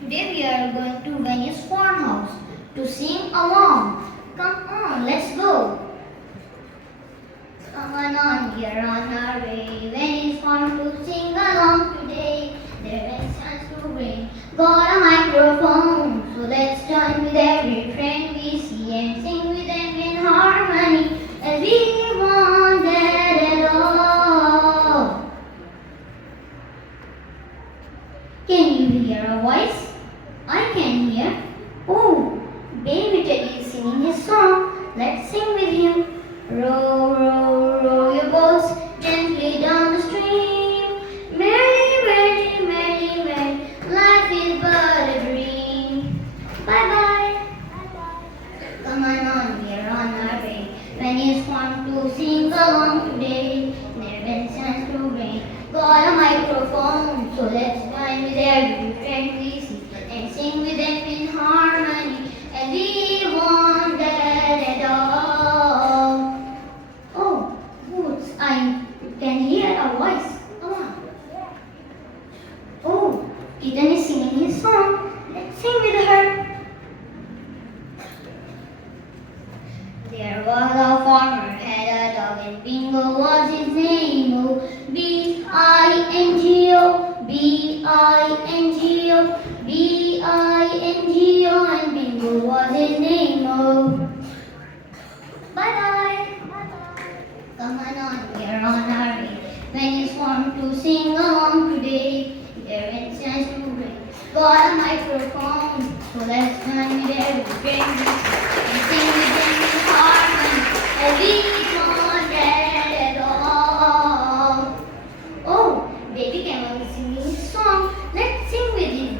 Today we are going to Venice farmhouse to sing along. Come on, let's go. Come on, we are on our way. Venice farm to sing along today. There is chance to bring. Got a microphone, so let's join with every friend we see and sing with them in harmony as we want that at all. Can you hear a voice? I can hear. Oh, baby Teddy is singing his song. Let's sing with him. Row, row, row your boats gently down the stream. Merry, merry, merry, merry, life is but a dream. Bye bye. Come on, we are on our way. When it's fun to sing along today, never been chance to bring. Got a microphone, so let's join with every friend we see and sing with them in harmony. And we want that at all. Oh, Boots, I can hear a voice. Come on. Oh, Kitten is singing his song. Let's sing with her. There was a farmer had a dog and Bingo was his name. Oh, B-I-N-G-O, B-I-N-G-O, B-I-N-G-O, and Bingo was his name. Oh, bye-bye. Come on, we are on our way. When it's fun to sing along today, there is chance to bring. Got a microphone, so let's join with every friend and sing with them in harmony. And we want that at all. Oh, baby Camel is singing his song. Let's sing with him.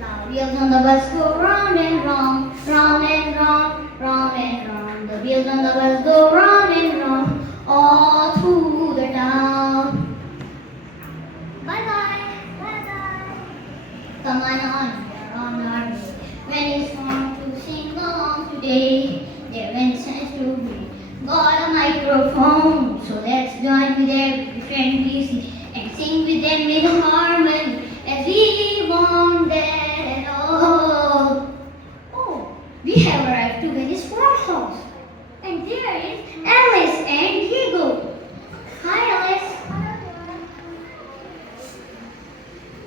Now wheels on the bus go round and round, round and round, round and round. The wheels on the bus go round and round, all through the town. Bye bye, bye bye. Come on, we're on our way. When it's fun to sing along today, there ain't sense to be. Got a microphone, so let's join with every friend we see and sing with them in harmony as we want that at all. Oh, we have arrived to Venice farmhouse, and there is Alice and Diego. Hi, Alice.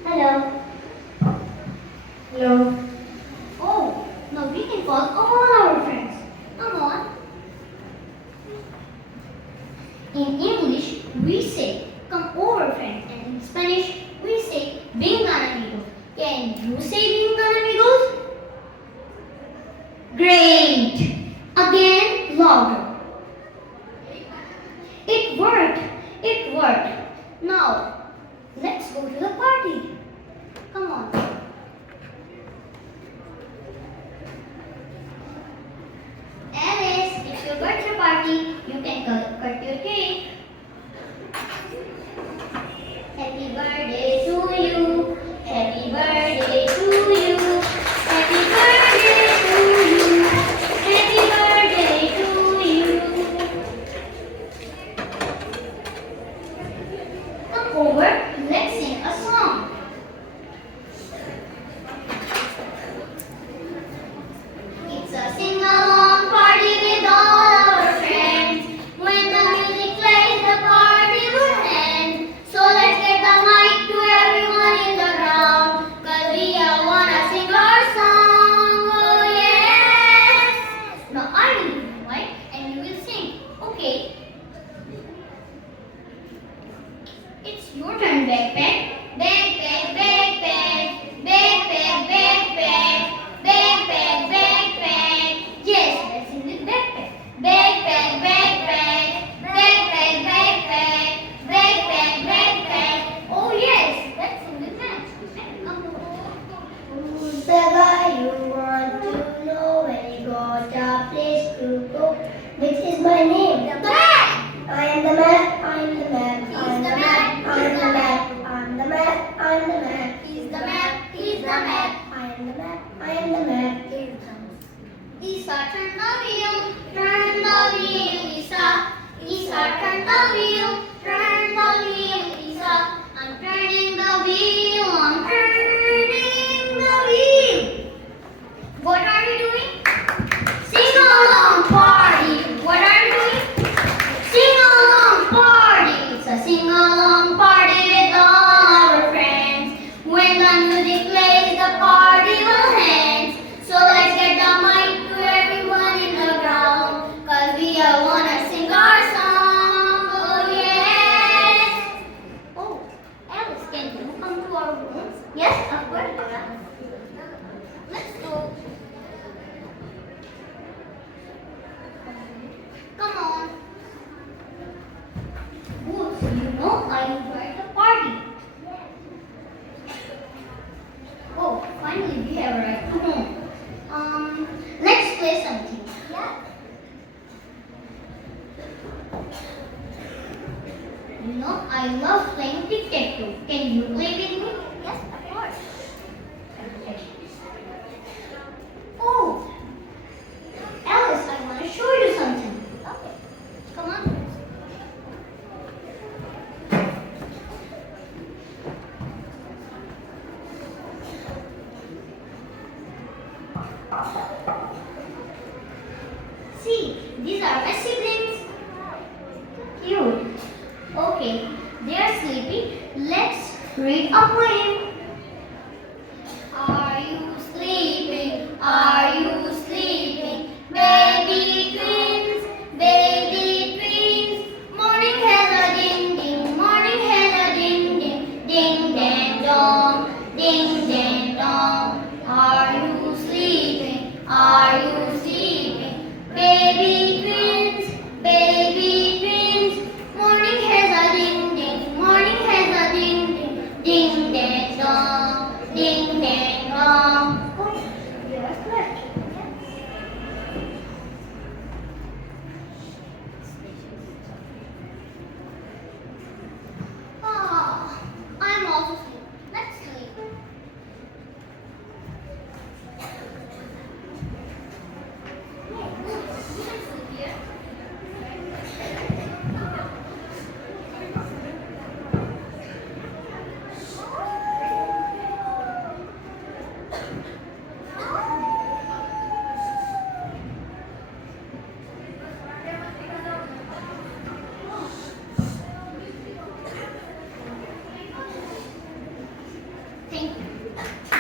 Hello. Hello. Oh, now we can call all our friends. Come on. In English, we say, come over friends. And in Spanish, we say, vengan amigos. Can you say vengan amigos? Great. Again, louder. It worked. It worked. Now, let's go to the party. Come on. Alice, it's your birthday party. You can cut your cake. Happy birthday to you. Happy birthday to you. Happy birthday to you. Happy birthday to you. Come over, let's sing a song. It's a sing-along party with all our friends. When the music plays, the party will end. So let's get the mic to everyone in the crowd, 'cause we all wanna sing our song. Oh yes! Now I will give you the mic and you will sing. Okay? It's your turn, backpack. Backpack, backpack, backpack, backpack, backpack, backpack. Yes, let's sing with backpack. Backpack, backpack, backpack, backpack, backpack, backpack. Oh yes, let's sing with backpack. Come on. Who's the guy you want to know when you got a place to go? Which is my name? The map. I am the map. I am the map. I am the map. I am the map. I am the map. I am the map. He's the map. He's the map. I am the map. I am the map. Here it comes. Isa, turn the wheel. Turn the wheel, Isa. Isa, turn the wheel. Turn the wheel, Isa. I'm turning the wheel. I'm turning. Yes, of course, Dora. Let's go. Come on. Oh, so you know I enjoyed the party. Oh, finally we have arrived home. Let's play something. Yeah. You know, I love playing tic-tac-toe. Can you play with me? Yes, of course. Okay. Oh, Alice, I want to show you something. Okay. Come on. See, these are my siblings. Cute. Okay, they are sleepy. Let's read a poem. Are you sleeping? Are you sleeping? Baby twins, baby twins. Morning has a ding ding, morning has a ding ding, ding dang dong, ding dang dong. Are you sleeping? Are you sleeping? Baby twins, baby twins. Morning has a ding ding, morning has a ding ding, ding dang dong, ding dang dong. Oh, you are correct. Ah, I'm also sleepy. Let's sleep. Yeah, good. You can sleep here. Thank you.